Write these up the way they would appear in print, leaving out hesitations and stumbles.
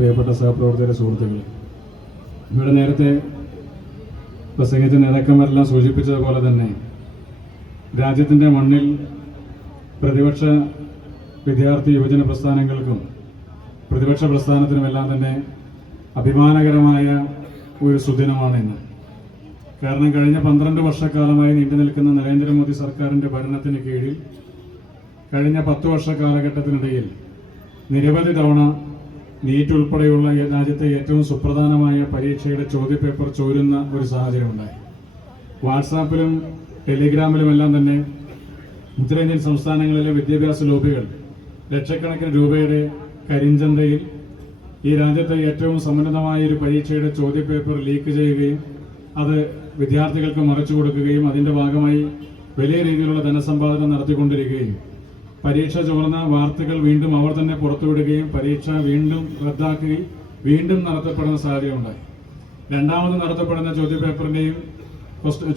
പ്രിയപ്പെട്ട സഹപ്രവർത്തകരെ, സുഹൃത്തുക്കളെ, ഇവിടെ നേരത്തെ പ്രസംഗിച്ച നേതാക്കന്മാരെല്ലാം സൂചിപ്പിച്ചതുപോലെ തന്നെ രാജ്യത്തിൻ്റെ മണ്ണിൽ പ്രതിപക്ഷ വിദ്യാർത്ഥി യുവജന പ്രസ്ഥാനങ്ങൾക്കും പ്രതിപക്ഷ പ്രസ്ഥാനത്തിനുമെല്ലാം തന്നെ അഭിമാനകരമായ ഒരു സുദിനമാണ് ഇന്ന്. കാരണം കഴിഞ്ഞ 12 വർഷക്കാലമായി നീണ്ടു നിൽക്കുന്ന നരേന്ദ്രമോദി സർക്കാരിൻ്റെ ഭരണത്തിന് കീഴിൽ കഴിഞ്ഞ 10 വർഷ കാലഘട്ടത്തിനിടയിൽ നിരവധി തവണ നീറ്റ് ഉൾപ്പെടെയുള്ള രാജ്യത്തെ ഏറ്റവും സുപ്രധാനമായ പരീക്ഷയുടെ ചോദ്യപേപ്പർ ചോരുന്ന ഒരു സാഹചര്യം ഉണ്ടായി. വാട്സാപ്പിലും ടെലിഗ്രാമിലുമെല്ലാം തന്നെ ഉത്തരേന്ത്യൻ സംസ്ഥാനങ്ങളിലെ വിദ്യാഭ്യാസ ലോബികൾ ലക്ഷക്കണക്കിന് രൂപയുടെ കരിഞ്ചന്തയിൽ ഈ രാജ്യത്തെ ഏറ്റവും സമുന്നതമായ ഒരു പരീക്ഷയുടെ ചോദ്യപേപ്പർ ലീക്ക് ചെയ്യുകയും അത് വിദ്യാർത്ഥികൾക്ക് മറിച്ചു കൊടുക്കുകയും അതിൻ്റെ ഭാഗമായി വലിയ രീതിയിലുള്ള ധനസമ്പാദനം നടത്തിക്കൊണ്ടിരിക്കുകയും പരീക്ഷ ചോർന്ന വാർത്തകൾ വീണ്ടും അവർ തന്നെ പുറത്തുവിടുകയും പരീക്ഷ വീണ്ടും റദ്ദാക്കുകയും വീണ്ടും നടത്തപ്പെടുന്ന സാഹചര്യം ഉണ്ടായി. രണ്ടാമത് നടത്തപ്പെടുന്ന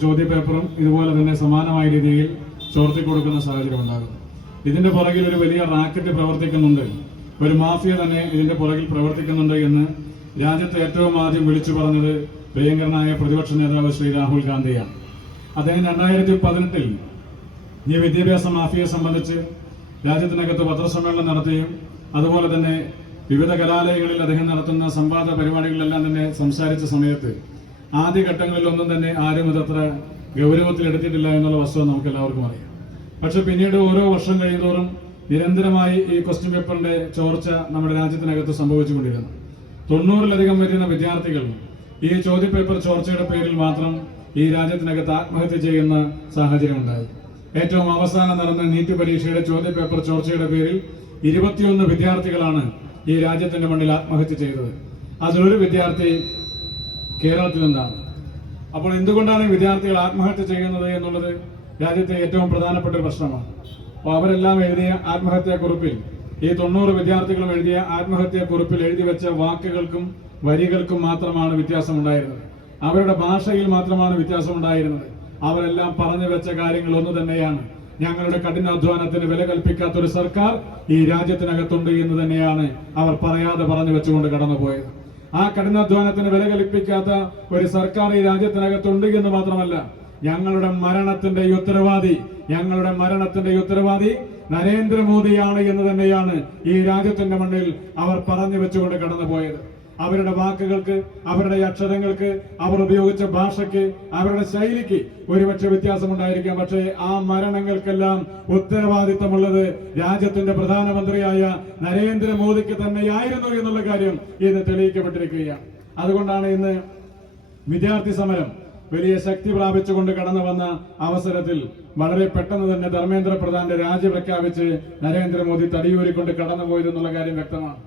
ചോദ്യപേപ്പറും ഇതുപോലെ തന്നെ സമാനമായ രീതിയിൽ ചോർത്തിക്കൊടുക്കുന്ന സാഹചര്യം ഉണ്ടാകുന്നു. ഇതിന്റെ പുറകിൽ ഒരു വലിയ റാക്കറ്റ് പ്രവർത്തിക്കുന്നുണ്ട്, ഒരു മാഫിയ തന്നെ ഇതിന്റെ പുറകിൽ പ്രവർത്തിക്കുന്നുണ്ട് എന്ന് രാജ്യത്തെ ഏറ്റവും ആദ്യം വിളിച്ചു പറഞ്ഞത് പ്രിയങ്കരനായ പ്രതിപക്ഷ നേതാവ് ശ്രീ രാഹുൽ ഗാന്ധിയാണ്. അദ്ദേഹം 2018 ഈ വിദ്യാഭ്യാസ മാഫിയയെ സംബന്ധിച്ച് രാജ്യത്തിനകത്ത് പത്രസമ്മേളനം നടത്തുകയും അതുപോലെ തന്നെ വിവിധ കലാലയങ്ങളിൽ അദ്ദേഹം നടത്തുന്ന സംവാദ പരിപാടികളിലെല്ലാം തന്നെ സംസാരിച്ച സമയത്ത് ആദ്യഘട്ടങ്ങളിലൊന്നും തന്നെ ആരും അതത്ര ഗൗരവത്തിലെടുത്തിട്ടില്ല എന്നുള്ള വസ്തുത നമുക്ക് എല്ലാവർക്കും അറിയാം. പക്ഷെ പിന്നീട് ഓരോ വർഷം കഴിയുന്തോറും നിരന്തരമായി ഈ ക്വസ്റ്റ്യൻ പേപ്പറിന്റെ ചോർച്ച നമ്മുടെ രാജ്യത്തിനകത്ത് സംഭവിച്ചുകൊണ്ടിരുന്നു. 90-ലധികം വരുന്ന വിദ്യാർത്ഥികൾ ഈ ചോദ്യപേപ്പർ ചോർച്ചയുടെ പേരിൽ മാത്രം ഈ രാജ്യത്തിനകത്ത് ആത്മഹത്യ ചെയ്യുന്ന സാഹചര്യം ഉണ്ടായി. ഏറ്റവും അവസാനം നടന്ന നീറ്റ് പരീക്ഷയുടെ ചോദ്യപേപ്പർ ചോർച്ചയുടെ പേരിൽ 21 വിദ്യാർത്ഥികളാണ് ഈ രാജ്യത്തിന്റെ മണ്ണിൽ ആത്മഹത്യ ചെയ്തത്. അതിലൊരു വിദ്യാർത്ഥി കേരളത്തിൽ നിന്നാണ്. അപ്പോൾ എന്തുകൊണ്ടാണ് വിദ്യാർത്ഥികൾ ആത്മഹത്യ ചെയ്യുന്നത് എന്നുള്ളത് രാജ്യത്തെ ഏറ്റവും പ്രധാനപ്പെട്ട ഒരു പ്രശ്നമാണ്. അപ്പോൾ അവരെല്ലാം എഴുതിയ ആത്മഹത്യാക്കുറിപ്പിൽ ഈ 90 വിദ്യാർത്ഥികളും എഴുതിയ ആത്മഹത്യാക്കുറിപ്പിൽ എഴുതി വെച്ച വാക്കുകൾക്കും വരികൾക്കും മാത്രമാണ് വ്യത്യാസമുണ്ടായിരുന്നത്. അവരുടെ ഭാഷയിൽ മാത്രമാണ് വ്യത്യാസമുണ്ടായിരുന്നത്. അവരെല്ലാം പറഞ്ഞു വെച്ച കാര്യങ്ങൾ ഒന്ന് തന്നെയാണ്. ഞങ്ങളുടെ കഠിനാധ്വാനത്തിന് വില കൽപ്പിക്കാത്ത ഒരു സർക്കാർ ഈ രാജ്യത്തിനകത്തുണ്ട് എന്ന് തന്നെയാണ് അവർ പറയാതെ പറഞ്ഞു വെച്ചുകൊണ്ട് കടന്നുപോയത്. ആ കഠിനാധ്വാനത്തിന് വില കൽപ്പിക്കാത്ത ഒരു സർക്കാർ ഈ രാജ്യത്തിനകത്തുണ്ട് എന്ന് മാത്രമല്ല, ഞങ്ങളുടെ മരണത്തിന്റെ ഉത്തരവാദി നരേന്ദ്രമോദിയാണ് എന്ന് തന്നെയാണ് ഈ രാജ്യത്തിന്റെ മണ്ണിൽ അവർ പറഞ്ഞു വെച്ചുകൊണ്ട് കടന്നുപോയത്. അവരുടെ വാക്കുകൾക്ക്, അവരുടെ അക്ഷരങ്ങൾക്ക്, അവർ ഉപയോഗിച്ച ഭാഷയ്ക്ക്, അവരുടെ ശൈലിക്ക് ഒരുപക്ഷെ വ്യത്യാസമുണ്ടായിരിക്കാം. പക്ഷേ ആ മരണങ്ങൾക്കെല്ലാം ഉത്തരവാദിത്തമുള്ളത് രാജ്യത്തിന്റെ പ്രധാനമന്ത്രിയായ നരേന്ദ്രമോദിക്ക് തന്നെയായിരുന്നു എന്നുള്ള കാര്യം ഇന്ന് തെളിയിക്കപ്പെട്ടിരിക്കുകയാണ്. അതുകൊണ്ടാണ് ഇന്ന് വിദ്യാർത്ഥി സമരം വലിയ ശക്തി പ്രാപിച്ചുകൊണ്ട് കടന്നു വന്ന അവസരത്തിൽ വളരെ പെട്ടെന്ന് തന്നെ ധർമ്മേന്ദ്ര പ്രധാന്റെ രാജി പ്രഖ്യാപിച്ച് നരേന്ദ്രമോദി തടിയൂരിക്കൊണ്ട് കടന്നുപോയതെന്നുള്ള കാര്യം വ്യക്തമാണ്.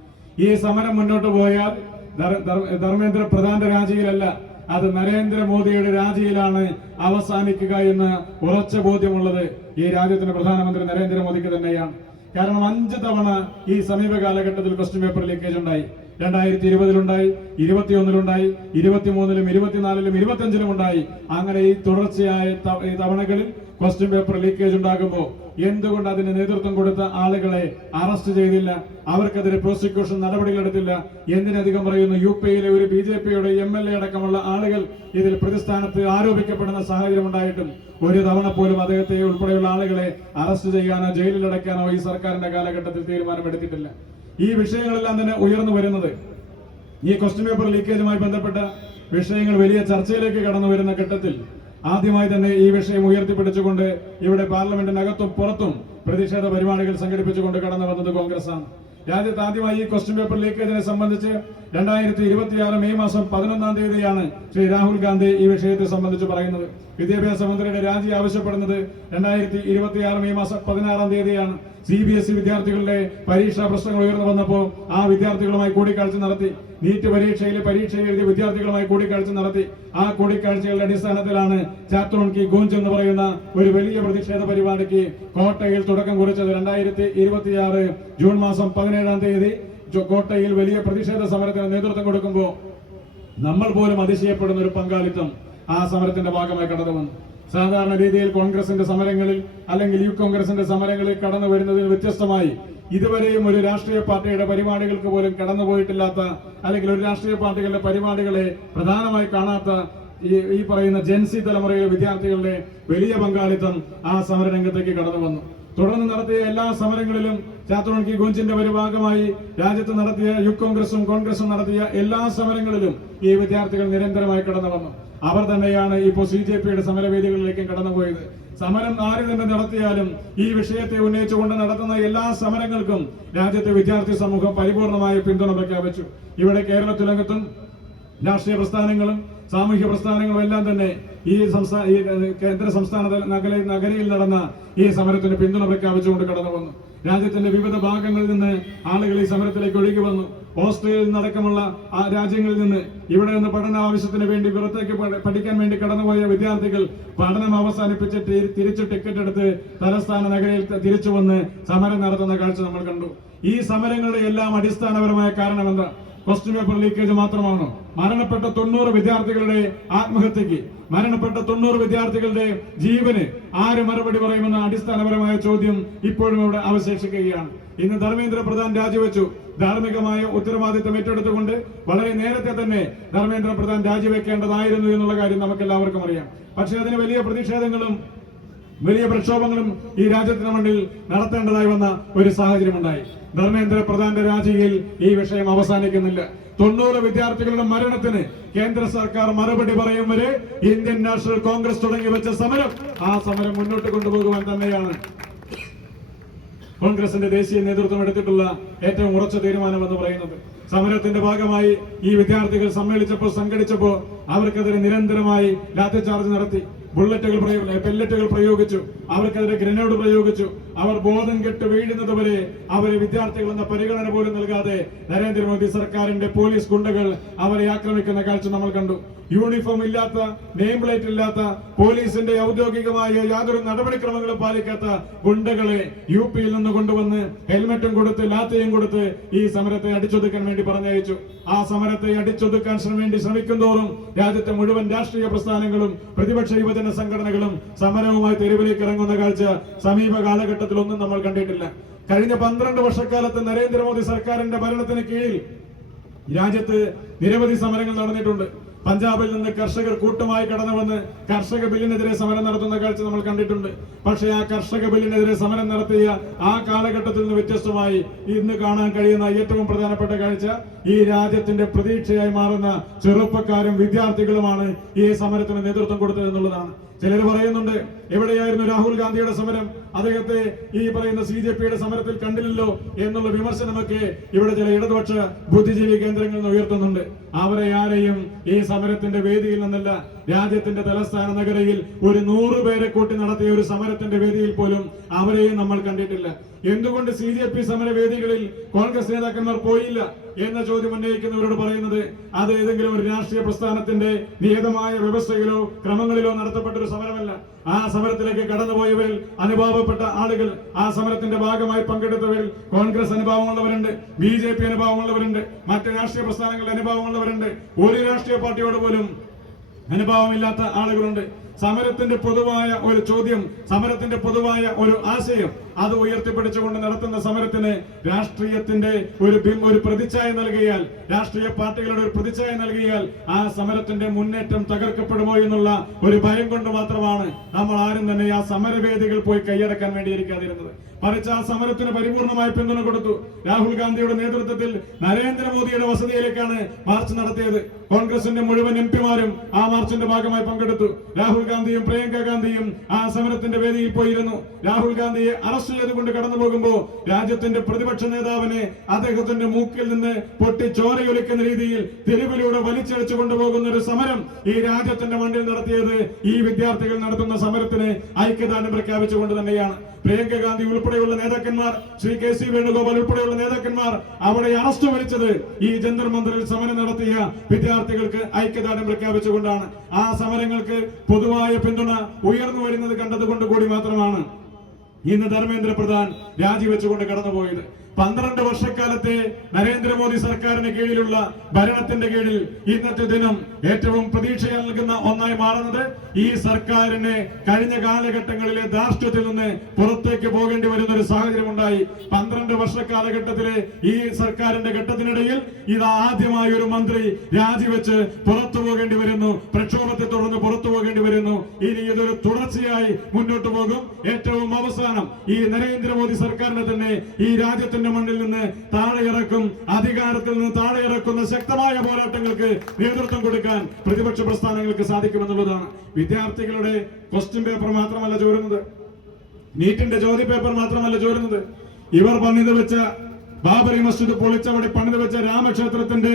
ഈ സമരം മുന്നോട്ട് പോയാൽ ധർമ്മേന്ദ്ര പ്രധാന്റെ രാജിയിലല്ല, അത് നരേന്ദ്രമോദിയുടെ രാജിയിലാണ് അവസാനിക്കുക എന്ന് ഉറച്ച ബോധ്യമുള്ളത് ഈ രാജ്യത്തിന്റെ പ്രധാനമന്ത്രി നരേന്ദ്രമോദിക്ക് തന്നെയാണ്. കാരണം 5 തവണ ഈ സമീപ കാലഘട്ടത്തിൽ ക്വസ്റ്റ്യൻ പേപ്പർ ലീക്കേജ് ഉണ്ടായി. 2020-ലുണ്ടായി, 21-ലുണ്ടായി, 23-ലും 24-ലും 25-ലും ഉണ്ടായി. അങ്ങനെ ഈ തുടർച്ചയായ തവണകളിൽ ക്വസ്റ്റ്യൻ പേപ്പർ ലീക്കേജ് ഉണ്ടാകുമ്പോൾ എന്തുകൊണ്ട് അതിന് നേതൃത്വം കൊടുത്ത ആളുകളെ അറസ്റ്റ് ചെയ്തില്ല, അവർക്കെതിരെ പ്രോസിക്യൂഷൻ നടപടികളെടുത്തില്ല? എന്തിനധികം പറയുന്നു, UP-യിലെ ഒരു BJP-യുടെ MLA അടക്കമുള്ള ആളുകൾ ഇതിൽ പ്രതിസ്ഥാനത്ത് ആരോപിക്കപ്പെടുന്ന സാഹചര്യം ഉണ്ടായിട്ടും ഒരു തവണ പോലും അദ്ദേഹത്തെ ഉൾപ്പെടെയുള്ള ആളുകളെ അറസ്റ്റ് ചെയ്യാനോ ജയിലിലടയ്ക്കാനോ ഈ സർക്കാരിന്റെ കാലഘട്ടത്തിൽ തീരുമാനമെടുത്തിട്ടില്ല. ഈ വിഷയങ്ങളെല്ലാം തന്നെ ഉയർന്നു വരുന്നത് ഈ ക്വസ്റ്റ്യൻ പേപ്പർ ലീക്കേജുമായി ബന്ധപ്പെട്ട വിഷയങ്ങൾ വലിയ ചർച്ചയിലേക്ക് കടന്നു വരുന്ന ഘട്ടത്തിൽ ആദ്യമായി തന്നെ ഈ വിഷയം ഉയർത്തിപ്പിടിച്ചുകൊണ്ട് ഇവിടെ പാർലമെന്റിനകത്തും പുറത്തും പ്രതിഷേധ പരിപാടികൾ സംഘടിപ്പിച്ചുകൊണ്ട് കടന്നു വന്നത് കോൺഗ്രസാണ്. രാജ്യത്ത് ആദ്യമായി ഈ ക്വസ്റ്റ്യൻ പേപ്പർ ലീക്കേജിനെ സംബന്ധിച്ച് 2026 മെയ് മാസം 11-ാം തീയതിയാണ് ശ്രീ രാഹുൽ ഗാന്ധി ഈ വിഷയത്തെ സംബന്ധിച്ച് പറയുന്നത്. വിദ്യാഭ്യാസ മന്ത്രിയുടെ രാജി ആവശ്യപ്പെടുന്നത് 2026 മെയ് മാസം 16-ാം തീയതിയാണ്. CBSE വിദ്യാർത്ഥികളുടെ പരീക്ഷാ പ്രശ്നങ്ങൾ ഉയർന്നു വന്നപ്പോൾ ആ വിദ്യാർത്ഥികളുമായി കൂടിക്കാഴ്ച നടത്തി. നീറ്റ് പരീക്ഷ എഴുതിയ വിദ്യാർത്ഥികളുമായി കൂടിക്കാഴ്ച നടത്തി. ആ കൂടിക്കാഴ്ചകളുടെ അടിസ്ഥാനത്തിലാണ് ചാത്രോൺ കി ഗൂഞ്ച് എന്ന് പറയുന്ന ഒരു വലിയ പ്രതിഷേധ പരിപാടിക്ക് കോട്ടയിൽ തുടക്കം കുറിച്ചത്. 2026 ജൂൺ മാസം 17-ാം തീയതി കോട്ടയിൽ വലിയ പ്രതിഷേധ സമരത്തിന് നേതൃത്വം കൊടുക്കുമ്പോൾ നമ്മൾ പോലും അതിശയപ്പെടുന്ന ഒരു പങ്കാളിത്തം ആ സമരത്തിന്റെ ഭാഗമായി കടന്നു വന്നു. സാധാരണ രീതിയിൽ കോൺഗ്രസിന്റെ സമരങ്ങളിൽ അല്ലെങ്കിൽ യൂത്ത് കോൺഗ്രസിന്റെ സമരങ്ങളിൽ കടന്നു വരുന്നതിന് വ്യത്യസ്തമായി ഇതുവരെയും ഒരു രാഷ്ട്രീയ പാർട്ടിയുടെ പരിപാടികൾക്ക് പോലും കടന്നുപോയിട്ടില്ലാത്ത അല്ലെങ്കിൽ ഒരു രാഷ്ട്രീയ പാർട്ടികളുടെ പരിപാടികളെ പ്രധാനമായി കാണാത്ത ഈ പറയുന്ന ജെൻസി തലമുറയിലെ വിദ്യാർത്ഥികളുടെ വലിയ പങ്കാളിത്തം ആ സമരരംഗത്തേക്ക് കടന്നു വന്നു. തുടർന്ന് നടത്തിയ എല്ലാ സമരങ്ങളിലും ചാത്തുറോൺകി ഗൂഞ്ചിന്റെ ഒരു ഭാഗമായി രാജ്യത്ത് നടത്തിയ യൂത്ത് കോൺഗ്രസും നടത്തിയ എല്ലാ സമരങ്ങളിലും ഈ വിദ്യാർത്ഥികൾ നിരന്തരമായി കടന്നു വന്നു. അവർ തന്നെയാണ് ഇപ്പോൾ CJPയുടെ സമരവേദികളിലേക്കും കടന്നുപോയത്. സമരം ആര് തന്നെ നടത്തിയാലും ഈ വിഷയത്തെ ഉന്നയിച്ചുകൊണ്ട് നടത്തുന്ന എല്ലാ സമരങ്ങൾക്കും രാജ്യത്തെ വിദ്യാർത്ഥി സമൂഹം പരിപൂർണമായ പിന്തുണ പ്രഖ്യാപിച്ചു. ഇവിടെ കേരളത്തിലകത്തും രാഷ്ട്രീയ പ്രസ്ഥാനങ്ങളും സാമൂഹ്യ പ്രസ്ഥാനങ്ങളും എല്ലാം തന്നെ ഈ കേന്ദ്ര സംസ്ഥാന നഗരിയിൽ നടന്ന ഈ സമരത്തിന് പിന്തുണ പ്രഖ്യാപിച്ചുകൊണ്ട് കടന്നു വന്നു. രാജ്യത്തിന്റെ വിവിധ ഭാഗങ്ങളിൽ നിന്ന് ആളുകൾ ഈ സമരത്തിലേക്ക് ഒഴുകി വന്നു. ഓസ്ട്രേലിയയിൽ നിന്നടക്കമുള്ള രാജ്യങ്ങളിൽ നിന്ന് ഇവിടെ നിന്ന് പഠന ആവശ്യത്തിന് വേണ്ടി പുറത്തേക്ക് പഠിക്കാൻ വേണ്ടി കടന്നുപോയ വിദ്യാർത്ഥികൾ പഠനം അവസാനിപ്പിച്ച് തിരിച്ചു ടിക്കറ്റ് എടുത്ത് തലസ്ഥാന നഗരിയിൽ തിരിച്ചു വന്ന് സമരം നടത്തുന്ന കാഴ്ച നമ്മൾ കണ്ടു. ഈ സമരങ്ങളുടെ എല്ലാം അടിസ്ഥാനപരമായ കാരണം എന്താ? ക്വസ്റ്റ്യൻ പേപ്പർ ലീക്കേജ് മാത്രമാണോ? മരണപ്പെട്ട 90 വിദ്യാർത്ഥികളുടെ ആത്മഹത്യക്ക്, മരണപ്പെട്ട 90 വിദ്യാർത്ഥികളുടെ ജീവന് ആര് മറുപടി പറയുമെന്ന അടിസ്ഥാനപരമായ ചോദ്യം ഇപ്പോഴും ഇവിടെ അവശേഷിക്കുകയാണ്. ഇന്ന് ധർമ്മേന്ദ്ര പ്രധാൻ രാജിവെച്ചു. ധാർമ്മികമായ ഉത്തരവാദിത്വം ഏറ്റെടുത്തുകൊണ്ട് വളരെ നേരത്തെ തന്നെ ധർമ്മേന്ദ്ര പ്രധാൻ രാജിവെക്കേണ്ടതായിരുന്നു എന്നുള്ള കാര്യം നമുക്ക് എല്ലാവർക്കും അറിയാം. പക്ഷേ അതിന് വലിയ പ്രതിഷേധങ്ങളും വലിയ പ്രക്ഷോഭങ്ങളും ഈ രാജ്യത്തിന് മുന്നിൽ നടത്തേണ്ടതായി വന്ന ഒരു സാഹചര്യം ഉണ്ടായി. ധർമ്മേന്ദ്ര പ്രധാന്റെ രാജിയിൽ ഈ വിഷയം അവസാനിക്കുന്നില്ല. 90 വിദ്യാർത്ഥികളുടെ മരണത്തിന് കേന്ദ്ര സർക്കാർ മറുപടി പറയും വരെ ഇന്ത്യൻ നാഷണൽ കോൺഗ്രസ് തുടങ്ങി വെച്ച സമരം ആ സമരം മുന്നോട്ട് കൊണ്ടുപോകുവാൻ തന്നെയാണ് കോൺഗ്രസിന്റെ ദേശീയ നേതൃത്വം എടുത്തിട്ടുള്ള ഏറ്റവും ഉറച്ച തീരുമാനം എന്ന് പറയുന്നത്. സമരത്തിന്റെ ഭാഗമായി ഈ വിദ്യാർത്ഥികൾ സംഘടിച്ചപ്പോ അവർക്കെതിരെ നിരന്തരമായി ലാത്തിചാർജ് നടത്തി, പെല്ലറ്റുകൾ പ്രയോഗിച്ചു, അവർക്കെതിരെ ഗ്രനേഡ് പ്രയോഗിച്ചു. അവർ ബോധം കെട്ട് വീഴുന്നത് വരെ അവരെ വിദ്യാർത്ഥികൾ എന്ന പരിഗണന പോലും നൽകാതെ നരേന്ദ്രമോദി സർക്കാരിന്റെ പോലീസ് ഗുണ്ടകൾ അവരെ ആക്രമിക്കുന്ന കാഴ്ച നമ്മൾ കണ്ടു. യൂണിഫോം ഇല്ലാത്ത, നെയിം പ്ലേറ്റ് ഇല്ലാത്ത, പോലീസിന്റെ ഔദ്യോഗികമായ യാതൊരു നടപടിക്രമങ്ങളും പാലിക്കാത്ത ഗുണ്ടകളെ UPയിൽ നിന്ന് കൊണ്ടുവന്ന് ഹെൽമറ്റും കൊടുത്ത് ലാത്തിയും കൊടുത്ത് ഈ സമരത്തെ അടിച്ചൊതുക്കാൻ വേണ്ടി പറഞ്ഞയച്ചു. ആ സമരത്തെ അടിച്ചൊതുക്കാൻ വേണ്ടി ശ്രമിക്കും തോറും രാജ്യത്തെ മുഴുവൻ രാഷ്ട്രീയ പ്രസ്ഥാനങ്ങളും പ്രതിപക്ഷ യുവജന സംഘടനകളും സമരവുമായി തെരുവിലേക്ക് ഇറങ്ങുന്ന കാഴ്ച സമീപ കാലഘട്ടത്തിലൊന്നും നമ്മൾ കണ്ടിട്ടില്ല. കഴിഞ്ഞ 12 വർഷക്കാലത്ത് നരേന്ദ്രമോദി സർക്കാരിന്റെ ഭരണത്തിന് കീഴിൽ രാജ്യത്ത് നിരവധി സമരങ്ങൾ നടന്നിട്ടുണ്ട്. പഞ്ചാബിൽ നിന്ന് കർഷകർ കൂട്ടമായി കടന്നു വന്ന് കർഷക ബില്ലിനെതിരെ സമരം നടത്തുന്ന കാഴ്ച നമ്മൾ കണ്ടിട്ടുണ്ട്. പക്ഷേ ആ കർഷക ബില്ലിനെതിരെ സമരം നടത്തിയ ആ കാലഘട്ടത്തിൽ നിന്ന് വ്യത്യസ്തമായി ഇന്ന് കാണാൻ കഴിയുന്ന ഏറ്റവും പ്രധാനപ്പെട്ട കാഴ്ച ഈ രാജ്യത്തിന്റെ പ്രതീക്ഷയായി മാറുന്ന ചെറുപ്പക്കാരും വിദ്യാർത്ഥികളുമാണ് ഈ സമരത്തിന് നേതൃത്വം കൊടുത്തതെന്നുള്ളതാണ്. ചിലർ പറയുന്നുണ്ട്, എവിടെയായിരുന്നു രാഹുൽ ഗാന്ധിയുടെ സമരം? അദ്ദേഹത്തെ ഈ പറയുന്ന CJPയുടെ സമരത്തിൽ കണ്ടില്ലല്ലോ എന്നുള്ള വിമർശനമൊക്കെ ഇവിടെ ചില ഇടതുപക്ഷ ബുദ്ധിജീവി കേന്ദ്രങ്ങളിൽ നിന്ന് ഉയർത്തുന്നുണ്ട്. അവരെ ആരെയും ഈ സമരത്തിന്റെ വേദിയിൽ നിന്നല്ല, രാജ്യത്തിന്റെ തലസ്ഥാന നഗരിയിൽ ഒരു 100 പേരെ കൂട്ടി നടത്തിയ ഒരു സമരത്തിന്റെ വേദിയിൽ പോലും അവരെയും നമ്മൾ കണ്ടിട്ടില്ല. എന്തുകൊണ്ട് CJP സമരവേദികളിൽ കോൺഗ്രസ് നേതാക്കന്മാർ പോയില്ല എന്ന ചോദ്യം ഉന്നയിക്കുന്നവരോട് പറയുന്നത്, അത് ഏതെങ്കിലും ഒരു രാഷ്ട്രീയ പ്രസ്ഥാനത്തിന്റെ നിയതമായ വ്യവസ്ഥയിലോ ക്രമങ്ങളിലോ നടത്തപ്പെട്ട ഒരു സമരമല്ല. ആ സമരത്തിലേക്ക് കടന്നുപോയവരിൽ അനുഭവപ്പെട്ട ആളുകൾ, ആ സമരത്തിന്റെ ഭാഗമായി പങ്കെടുത്തവരിൽ കോൺഗ്രസ് അനുഭവമുള്ളവരുണ്ട്, BJP അനുഭവമുള്ളവരുണ്ട്, മറ്റ് രാഷ്ട്രീയ പ്രസ്ഥാനങ്ങളുടെ അനുഭവമുള്ളവരുണ്ട്, ഒരു രാഷ്ട്രീയ പാർട്ടിയോട് പോലും അനുഭവമില്ലാത്ത ആളുകളുണ്ട്. സമരത്തിന്റെ പൊതുവായ ഒരു ചോദ്യം, സമരത്തിന്റെ പൊതുവായ ഒരു ആശയം അത് ഉയർത്തിപ്പിടിച്ചുകൊണ്ട് നടത്തുന്ന സമരത്തിന് രാഷ്ട്രീയത്തിന്റെ ഒരു പ്രതിച്ഛായ നൽകിയാൽ, രാഷ്ട്രീയ പാർട്ടികളുടെ ഒരു പ്രതിച്ഛായ നൽകിയാൽ ആ സമരത്തിന്റെ മുന്നേറ്റം തകർക്കപ്പെടുമോ എന്നുള്ള ഒരു ഭയം കൊണ്ട് മാത്രമാണ് നമ്മൾ ആരും തന്നെ ആ സമരവേദികൾ പോയി കൈയടക്കാൻ വേണ്ടിയിരിക്കാതിരുന്നത്. മറിച്ച് ആ സമരത്തിന് പരിപൂർണമായി പിന്തുണ കൊടുത്തു. രാഹുൽ ഗാന്ധിയുടെ നേതൃത്വത്തിൽ നരേന്ദ്രമോദിയുടെ വസതിയിലേക്കാണ് മാർച്ച് നടത്തിയത്. കോൺഗ്രസിന്റെ മുഴുവൻ MP-മാരും ആ മാർച്ചിന്റെ ഭാഗമായി പങ്കെടുത്തു. രാഹുൽ ഗാന്ധിയും പ്രിയങ്ക ഗാന്ധിയും ആ സമരത്തിന്റെ വേദിയിൽ പോയിരുന്നു. രാഹുൽ ഗാന്ധിയെ അറസ്റ്റ് ചെയ്തുകൊണ്ട് കടന്നു പോകുമ്പോ രാജ്യത്തിന്റെ പ്രതിപക്ഷ നേതാവിനെ അദ്ദേഹത്തിന്റെ മൂക്കിൽ നിന്ന് പൊട്ടി ചോരയൊലിക്കുന്ന രീതിയിൽ തെരുവിലൂടെ വലിച്ചഴിച്ചു കൊണ്ടുപോകുന്ന ഒരു സമരം ഈ രാജ്യത്തിന്റെ മണ്ണിൽ നടത്തിയത് ഈ വിദ്യാർത്ഥികൾ നടത്തുന്ന സമരത്തിന് ഐക്യദാർഢ്യം പ്രഖ്യാപിച്ചുകൊണ്ട് തന്നെയാണ്. പ്രിയങ്ക ഗാന്ധി ഉൾപ്പെടെയുള്ള നേതാക്കന്മാർ, ശ്രീ KC വേണുഗോപാൽ ഉൾപ്പെടെയുള്ള നേതാക്കന്മാർ അവിടെ അറസ്റ്റ് വരിച്ചത് ഈ ജന്തർ മന്ദിറിൽ സമരം നടത്തിയ വിദ്യാർത്ഥികൾക്ക് ഐക്യദാർഢ്യം പ്രഖ്യാപിച്ചുകൊണ്ടാണ്. ആ സമരങ്ങൾക്ക് പൊതുവായ പിന്തുണ ഉയർന്നു വരുന്നത് കണ്ടതുകൊണ്ട് കൂടി മാത്രമാണ് ഇന്ന് ധർമ്മേന്ദ്ര പ്രധാൻ രാജിവെച്ചുകൊണ്ട് കടന്നുപോയത്. 12 വർഷക്കാലത്തെ നരേന്ദ്രമോദി സർക്കാരിന് കീഴിലുള്ള ഭരണത്തിന്റെ കീഴിൽ ഇന്നത്തെ ദിനം ഏറ്റവും പ്രതീക്ഷ നൽകുന്ന ഒന്നായി മാറുന്നത് ഈ സർക്കാരിന് കഴിഞ്ഞ കാലഘട്ടങ്ങളിലെ ധാർഷ്ട്യത്തിൽ നിന്ന് പുറത്തേക്ക് പോകേണ്ടി വരുന്ന ഒരു സാഹചര്യം ഉണ്ടായി. 12 വർഷ കാലഘട്ടത്തിലെ ഈ സർക്കാരിന്റെ ഘട്ടത്തിനിടയിൽ ഇത് ആദ്യമായി ഒരു മന്ത്രി രാജിവെച്ച് പുറത്തു പോകേണ്ടി വരുന്നു. പ്രക്ഷോഭത്തെ തുടർന്ന് പുറത്തു പോകേണ്ടി വരുന്നു. ഇനി ഇതൊരു തുടർച്ചയായി മുന്നോട്ട് പോകും. ഏറ്റവും അവസാനം ഈ നരേന്ദ്രമോദി സർക്കാരിനെ തന്നെ ഈ രാജ്യത്തിന്റെ മണ്ണിൽ നിന്ന് താഴെ ഇറക്കും. അധികാരത്തിൽ നിന്ന് താഴെ ഇറക്കുന്ന ശക്തമായ പോരാട്ടങ്ങൾക്ക് നേതൃത്വം കൊടുക്കാൻ പ്രതിപക്ഷ പ്രസ്ഥാനങ്ങൾക്ക് സാധിക്കുമെന്നുള്ളതാണ്. വിദ്യാർത്ഥികളുടെ ക്വസ്റ്റ്യൻ പേപ്പർ മാത്രമല്ല ചോരുന്നത്, നീറ്റിന്റെ ചോദ്യ പേപ്പർ മാത്രമല്ല ചോരുന്നത്. ഇവർ പണിത് വെച്ച ബാബറി മസ്ജിദ് പൊളിച്ചവിടെ പണിത് വെച്ച രാമക്ഷേത്രത്തിന്റെ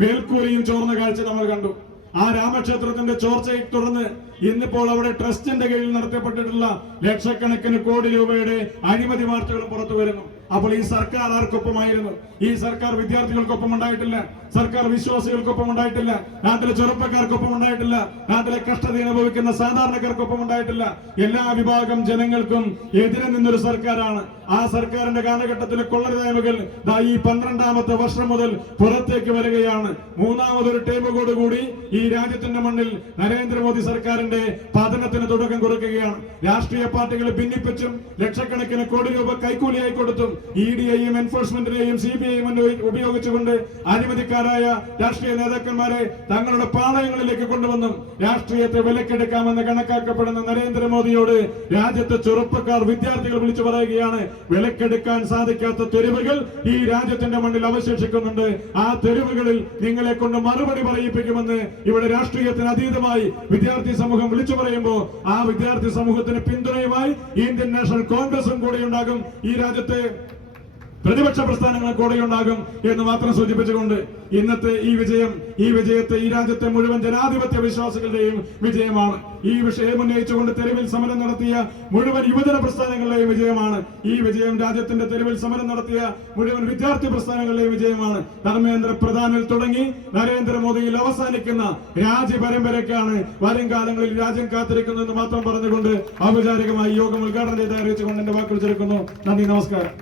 മേൽക്കൂലിയും ചോർന്ന കാഴ്ച നമ്മൾ കണ്ടു. ആ രാമക്ഷേത്രത്തിന്റെ ചോർച്ചയെ തുടർന്ന് ഇന്നിപ്പോൾ അവിടെ ട്രസ്റ്റിന്റെ കീഴിൽ നടത്തപ്പെട്ടിട്ടുള്ള ലക്ഷക്കണക്കിന് കോടി രൂപയുടെ അഴിമതി വാർത്തകളും പുറത്തു വരുന്നു. അപ്പോൾ ഈ സർക്കാർ ആർക്കൊപ്പമായിരുന്നു? ഈ സർക്കാർ വിദ്യാർത്ഥികൾക്കൊപ്പം ഉണ്ടായിട്ടില്ല, സർക്കാർ വിശ്വാസികൾക്കൊപ്പം ഉണ്ടായിട്ടില്ല, നാട്ടിലെ ചെറുപ്പക്കാർക്കൊപ്പം ഉണ്ടായിട്ടില്ല, നാട്ടിലെ കഷ്ടത അനുഭവിക്കുന്ന സാധാരണക്കാർക്കൊപ്പം ഉണ്ടായിട്ടില്ല. എല്ലാ വിഭാഗം ജനങ്ങൾക്കും എതിരെ നിന്നൊരു സർക്കാരാണ്. ആ സർക്കാരിന്റെ കാലഘട്ടത്തിലെ കൊള്ളരുതായ്മകൾ ഈ 12ാമത്തെ വർഷം മുതൽ പുറത്തേക്ക് വരികയാണ്. മൂന്നാമതൊരു ടേമോട് കൂടി ഈ രാജ്യത്തിന്റെ മണ്ണിൽ നരേന്ദ്രമോദി സർക്കാരിന്റെ പതനത്തിന് തുടക്കം കുറിക്കുകയാണ്. രാഷ്ട്രീയ പാർട്ടികളെ ഭിന്നിപ്പിച്ചും ലക്ഷക്കണക്കിന് കോടി രൂപ കൈക്കൂലിയായി കൊടുത്തും ഇഡിയെയും എൻഫോഴ്സ്മെന്റിനെയും സിബിഐയും ഉപയോഗിച്ചുകൊണ്ട് അഴിമതിക്കാരായ രാഷ്ട്രീയ നേതാക്കന്മാരെ തങ്ങളുടെ പാളയങ്ങളിലേക്ക് കൊണ്ടുവന്നും രാഷ്ട്രീയത്തെ വിലക്കെടുക്കാമെന്ന് കണക്കാക്കപ്പെടുന്ന നരേന്ദ്രമോദിയോട് രാജ്യത്തെ ചെറുപ്പക്കാർ വിദ്യാർത്ഥികൾ വിളിച്ചു പറയുകയാണ്, വിലക്കെടുക്കാൻ സാധിക്കാത്ത തെരുവുകൾ ഈ രാജ്യത്തിന്റെ മണ്ണിൽ അവശേഷിക്കുന്നുണ്ട്. ആ തെരുവുകളിൽ നിങ്ങളെ കൊണ്ട് മറുപടി പറയിപ്പിക്കുമെന്ന് ഇവിടെ രാഷ്ട്രീയത്തിന് അതീതമായി വിദ്യാർത്ഥി സമൂഹം വിളിച്ചു പറയുമ്പോൾ ആ വിദ്യാർത്ഥി സമൂഹത്തിന് പിന്തുണയുമായി ഇന്ത്യൻ നാഷണൽ കോൺഗ്രസും കൂടെ ഉണ്ടാകും. ഈ രാജ്യത്തെ പ്രതിപക്ഷ പ്രസ്ഥാനങ്ങൾ കൂടെയുണ്ടാകും എന്ന് മാത്രം സൂചിപ്പിച്ചുകൊണ്ട് ഇന്നത്തെ ഈ വിജയത്തെ ഈ രാജ്യത്തെ മുഴുവൻ ജനാധിപത്യ വിശ്വാസികളുടെയും വിജയമാണ്. ഈ വിഷയം ഉന്നയിച്ചുകൊണ്ട് തെരുവിൽ സമരം നടത്തിയ മുഴുവൻ യുവജന പ്രസ്ഥാനങ്ങളുടെയും വിജയമാണ്. ഈ വിജയം രാജ്യത്തിന്റെ തെരുവിൽ സമരം നടത്തിയ മുഴുവൻ വിദ്യാർത്ഥി പ്രസ്ഥാനങ്ങളുടെയും വിജയമാണ്. ധർമ്മേന്ദ്ര പ്രധാനിൽ തുടങ്ങി നരേന്ദ്രമോദിയിൽ അവസാനിക്കുന്ന രാജ്യപരമ്പരയ്ക്കാണ് വരും കാലങ്ങളിൽ രാജ്യം കാത്തിരിക്കുന്നു എന്ന് മാത്രം പറഞ്ഞുകൊണ്ട് ഔപചാരികമായി യോഗം ഉദ്ഘാടനം ചെയ്ത് അറിയിച്ചുകൊണ്ട് എന്റെ വാക്കുകൾ ചേർക്കുന്നു. നന്ദി, നമസ്കാരം.